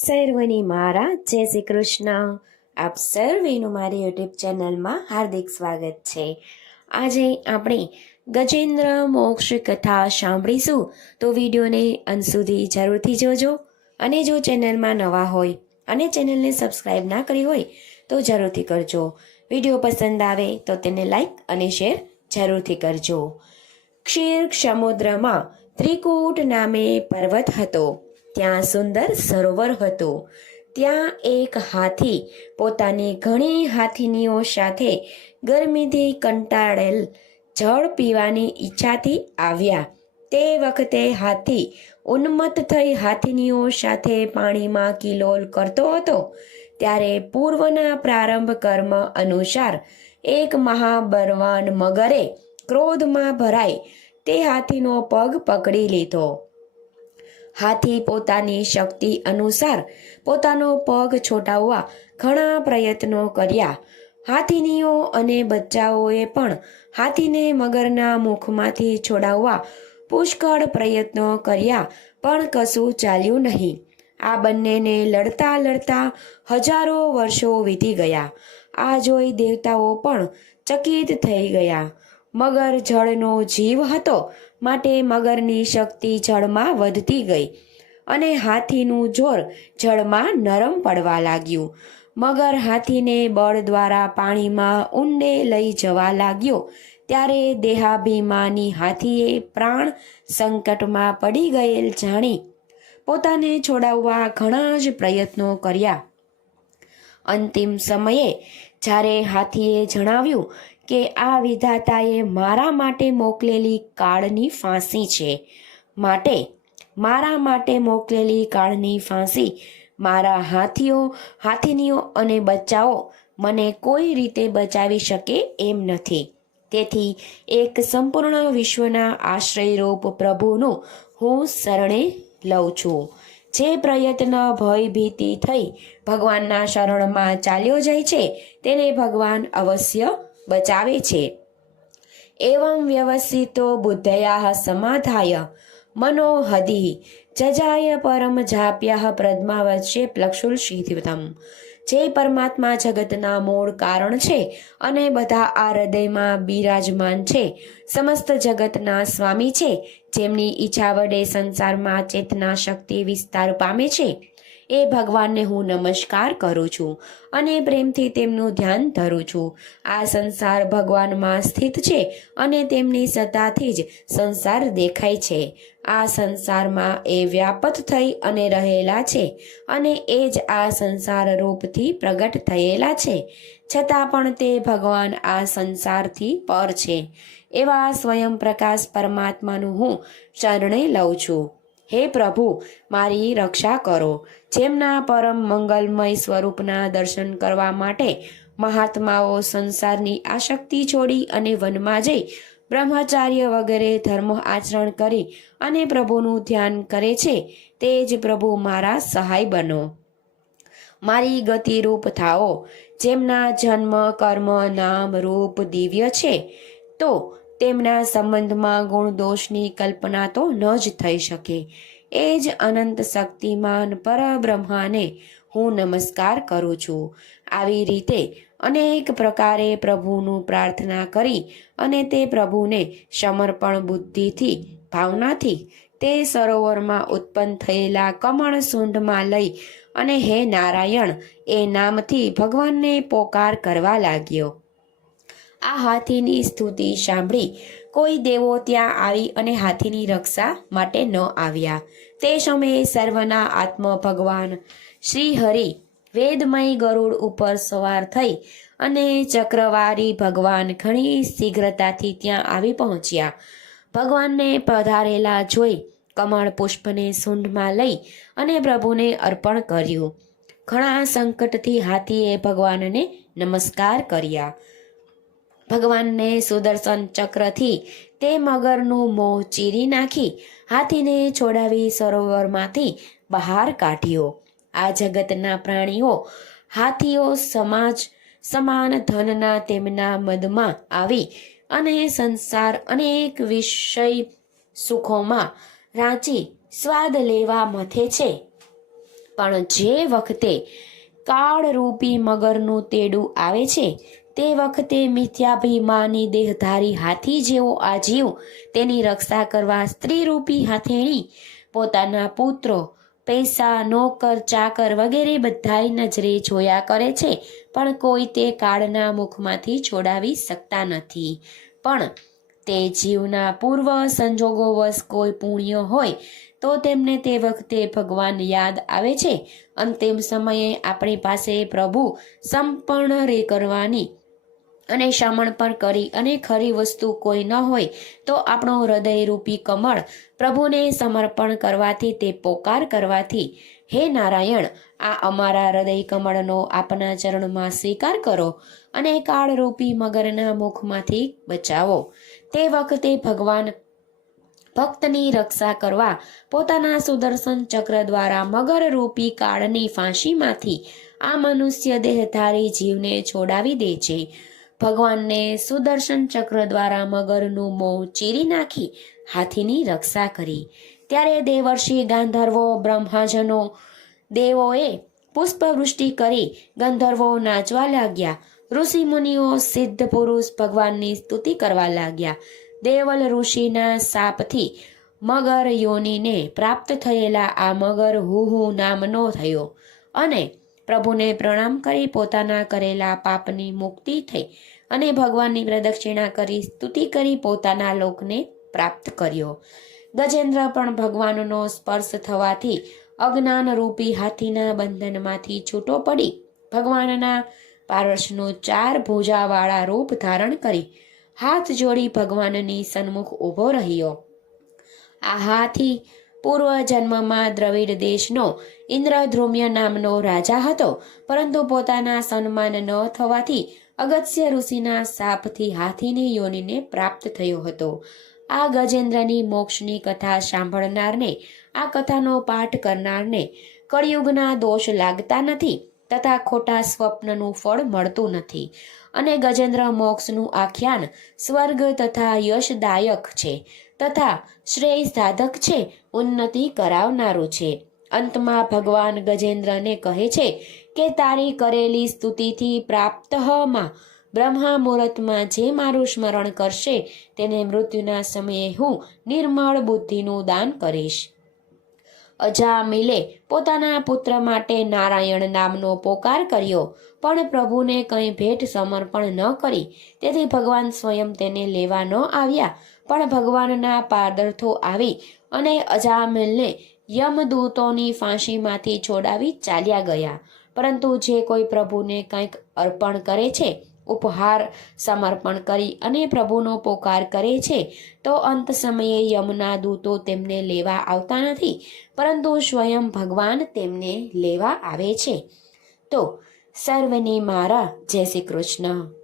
સર્વને મારા જય શ્રી કૃષ્ણ. આપ સર્વેનું મારી યુટ્યુબ ચેનલમાં હાર્દિક સ્વાગત છે. આજે આપણે ગજેન્દ્ર મોક્ષ કથા સાંભળીશું, તો વિડીયોને અંત સુધી જરૂરથી જોજો. અને જો ચેનલમાં નવા હોય અને ચેનલને સબસ્ક્રાઈબ ના કરી હોય તો જરૂરથી કરજો. વિડીયો પસંદ આવે તો તેને લાઈક અને શેર જરૂરથી કરજો. ક્ષીર સમુદ્રમાં ત્રિકૂટ નામે પર્વત હતો. ત્યાં સુંદર સરોવર હતું. ત્યાં એક હાથી પોતાની ઘણી હાથીનીઓ સાથે ગરમીથી કંટાળેલ જળ પીવાની ઈચ્છાથી આવ્યા. તે વખતે હાથી ઉન્મત્ત થઈ હાથીનીઓ સાથે પાણીમાં કિલોલ કરતો હતો. ત્યારે પૂર્વના પ્રારંભ કર્મ અનુસાર એક મહાબળવાન મગરે ક્રોધમાં ભરાઈ તે હાથીનો પગ પકડી લીધો. હાથી પોતાની શક્તિ અનુસાર પોતાનો પગ છોડાવવા ઘણા પ્રયત્નો કર્યા. હાથીનીઓ અને બચ્ચાઓએ પણ હાથીને મગરના મુખમાંથી છોડાવવા પુષ્કળ પ્રયત્નો કર્યા, પણ કશું ચાલ્યું નહીં. આ બંનેને લડતા લડતા હજારો વર્ષો વીતી ગયા. આ જોઈ દેવતાઓ પણ ચકિત થઈ ગયા. મગર જળનો જીવ હતો, માટે મગરની શક્તિ જળમાં વધતી ગઈ અને હાથીનું જોર જળમાં નરમ પડવા લાગ્યું. મગર હાથીને બળ દ્વારા પાણીમાં ઊંડે લઈ જવા લાગ્યો. ત્યારે દેહાભિમાની હાથીએ પ્રાણ સંકટમાં પડી ગયેલ જાણી પોતાને છોડાવવા ઘણા જ પ્રયત્નો કર્યા. અંતિમ સમયે જ્યારે હાથીએ જણાવ્યું કે આ વિધાતાએ મારા માટે મોકલેલી કાળની ફાંસી છે, માટે મારા માટે મોકલેલી કાળની ફાંસી મારા હાથીનીઓ અને બચ્ચાઓ મને કોઈ રીતે બચાવી શકે એમ નથી. તેથી એક સંપૂર્ણ વિશ્વના આશ્રયરૂપ પ્રભુનું હું શરણે લઉં છું. જે પ્રયત્ન ભય ભીતિ થઈ ભગવાનના શરણમાં ચાલ્યો જાય છે તેને ભગવાન અવશ્ય બચાવે છે. એવં વ્યવસ્થિતો બુદ્ધયા સમાધાય મનોહદિ જજાય પરમ જાપ્ય પ્રદ્માવચ્ચે પ્લક્ષુલ શીધિતમ. જે પરમાત્મા જગતના મૂળ કારણ છે અને બધા આ હૃદયમાં બિરાજમાન છે, સમસ્ત જગતના સ્વામી છે, જેમની ઈચ્છા વડે સંસારમાં ચેતના શક્તિ વિસ્તાર પામે છે, એ ભગવાનને હું નમસ્કાર કરું છું અને પ્રેમથી તેમનું ધ્યાન ધરું છું. આ સંસાર ભગવાનમાં સ્થિત છે અને તેમની સત્તાથી જ સંસાર દેખાય છે. આ સંસારમાં એ વ્યાપત થઈ અને રહેલા છે અને એ જ આ સંસાર રૂપથી પ્રગટ થયેલા છે. છતાં પણ તે ભગવાન આ સંસારથી પર છે. એવા સ્વયં પ્રકાશ પરમાત્માનું હું શરણે લઉં છું. હે પ્રભુ, મારી રક્ષા કરો. જેમના પરમ મંગલમય સ્વરૂપના દર્શન કરવા માટે મહાત્માઓ સંસારની આસક્તિ છોડી અને વનમાં જઈ બ્રહ્મચાર્ય વગેરે ધર્મ આચરણ કરી અને પ્રભુનું ધ્યાન કરે છે, તે જ પ્રભુ મારા સહાય બનો. મારી ગતિરૂપ થાઓ. જેમના જન્મ કર્મ નામ રૂપ દિવ્ય છે, તો તેમના સંબંધમાં ગુણ દોષની કલ્પના તો ન જ થઈ શકે. એ જ અનંત શક્તિમાન પરબ્રહ્માને હું નમસ્કાર કરું છું. આવી રીતે અનેક પ્રકારે પ્રભુનું પ્રાર્થના કરી અને તે પ્રભુને સમર્પણ બુદ્ધિથી ભાવનાથી તે સરોવરમાં ઉત્પન્ન થયેલા કમળ સૂંઢમાં લઈ અને હે નારાયણ એ નામથી ભગવાનને પોકાર કરવા લાગ્યો. આ હાથીની સ્તુતિ સાંભળી કોઈ દેવો ત્યાં આવી અને હાથીની રક્ષા માટે ન આવ્યા. તે સમયે સર્વના આત્મ ભગવાન શ્રી હરિ વેદમય ગરુડ ઉપર સવાર થઈ અને ચક્રવારી ભગવાન ઘણી શીઘ્રતાથી ત્યાં આવી પહોંચ્યા. ભગવાનને પધારેલા જોઈ કમળ પુષ્પને સૂંઢમાં લઈ અને પ્રભુને અર્પણ કર્યું. ઘણા સંકટથી હાથીએ ભગવાનને નમસ્કાર કર્યા. ભગવાનને સુદર્શન ચક્રથી તે મગરનું મોં ચીરી નાખી હાથીને છોડાવી સરોવરમાંથી બહાર કાઢ્યો. આ જગતના પ્રાણીઓ હાથીઓ સમાન ધનના તેમના મદમાં આવી અને સંસાર અનેક વિષય સુખોમાં રાંચી સ્વાદ લેવા મથે છે. પણ જે વખતે કાળરૂપી મગરનું તેડું આવે છે તે વખતે મિથ્યાભિમાની દેહધારી હાથી જેવો આ જીવ તેની રક્ષા કરવા સ્ત્રીરૂપી હાથેણી પોતાના પુત્રો, પૈસા, નોકર, ચાકર વગેરે બધાય નજરે જોયા કરે છે, પણ કોઈ તે કાળના મુખમાંથી છોડાવી શકતા નથી. પણ તે જીવના પૂર્વ સંજોગોવશ કોઈ પુણ્ય હોય તો તેમને તે વખતે ભગવાન યાદ આવે છે. અંતિમ સમયે આપણી પાસે પ્રભુ સંપર્ણ રે કરવાની અને સમર્પણ કરી અને ખરી વસ્તુ કોઈ ન હોય તો આપણો હૃદયરૂપી કમળ પ્રભુને સમર્પણ કરવાથી, તે પોકાર કરવાથી, હે નારાયણ, આ અમારા હૃદય કમળનો આપના ચરણમાં સ્વીકાર કરો અને કાળરૂપી મગરના મુખમાંથી બચાવો. તે વખતે ભગવાન ભક્તની રક્ષા કરવા પોતાના સુદર્શન ચક્ર દ્વારા મગરરૂપી કાળની ફાંસીમાંથી આ મનુષ્ય દેહધારી જીવને છોડાવી દે છે. ભગવાનને સુદર્શન ચક્ર દ્વારા મગરનું મોં ચીરી નાખી હાથીની રક્ષા કરી. ત્યારે દેવર્ષિ, ગાંધર્વો, બ્રહ્માજનો, દેવોએ પુષ્પવૃષ્ટિ કરી ગંધર્વો નાચવા લાગ્યા. ઋષિ મુનિઓ, સિદ્ધ પુરુષ ભગવાનની સ્તુતિ કરવા લાગ્યા. દેવલ ઋષિના શાપથી મગર યોનિને પ્રાપ્ત થયેલા આ મગર હુહુ નામનો થયો અને પ્રભુને પ્રણામ કરી પોતાના કરેલા પાપની મુક્તિ થઈ અને ભગવાનની પ્રદક્ષિણા કરી સ્તુતિ કરી પોતાના લોકને પ્રાપ્ત કર્યો. ગજેન્દ્ર પણ ભગવાનનો સ્પર્શ થવાથી અજ્ઞાન રૂપી હાથીના બંધનમાંથી છૂટો પડી ભગવાનના પારસનું 4 ભુજાવાળા રૂપ ધારણ કરી હાથ જોડી ભગવાનની સન્મુખ ઊભો રહ્યો. આ હાથી પૂર્વ જન્મમાં દ્રવિડ દેશનો ઇન્દ્રધ્રુમ્ય નામનો રાજા હતો, પરંતુ પોતાના સન્માન ન થવાથી અગસ્ત્ય ઋષિના શાપથી હાથીની યોનિને પ્રાપ્ત થયો હતો. આ ગજેન્દ્રની મોક્ષની કથા સાંભળનારને, આ કથાનો પાઠ કરનારને કળિયુગના દોષ લાગતા નથી તથા ખોટા સ્વપ્નનું ફળ મળતું નથી અને ગજેન્દ્ર મોક્ષનું આખ્યાન સ્વર્ગ તથા યશદાયક છે તથા શ્રેય સાધક છે, ઉન્નતિ કરાવનારું છે. અંતમાં ભગવાન ગજેન્દ્રને કહે છે કે તારી કરેલી સ્તુતિથી પ્રાપ્તમાં બ્રહ્મા મુહૂર્તમાં જે મારું સ્મરણ કરશે તેને મૃત્યુના સમયે હું નિર્મળ બુદ્ધિનું દાન કરીશ. અજામિલે પોતાના પુત્ર માટે નારાયણ નામનો પોકાર કર્યો, પણ પ્રભુને કંઈ ભેટ સમર્પણ ન કરી, તેથી ભગવાન સ્વયં તેને લેવા ન આવ્યા. પણ ભગવાનના પાદર્થો આવી અને અજામિલને યમદૂતોની ફાંસીમાંથી છોડાવી ચાલ્યા ગયા. પરંતુ જે કોઈ પ્રભુને કંઈક અર્પણ કરે છે, ઉપહાર સમર્પણ કરી અને પ્રભુનો પોકાર કરે છે, તો અંત સમયે યમના દૂતો તેમને લેવા આવતા નથી, પરંતુ સ્વયં ભગવાન તેમને લેવા આવે છે. તો સર્વને મારા જય શ્રી કૃષ્ણ.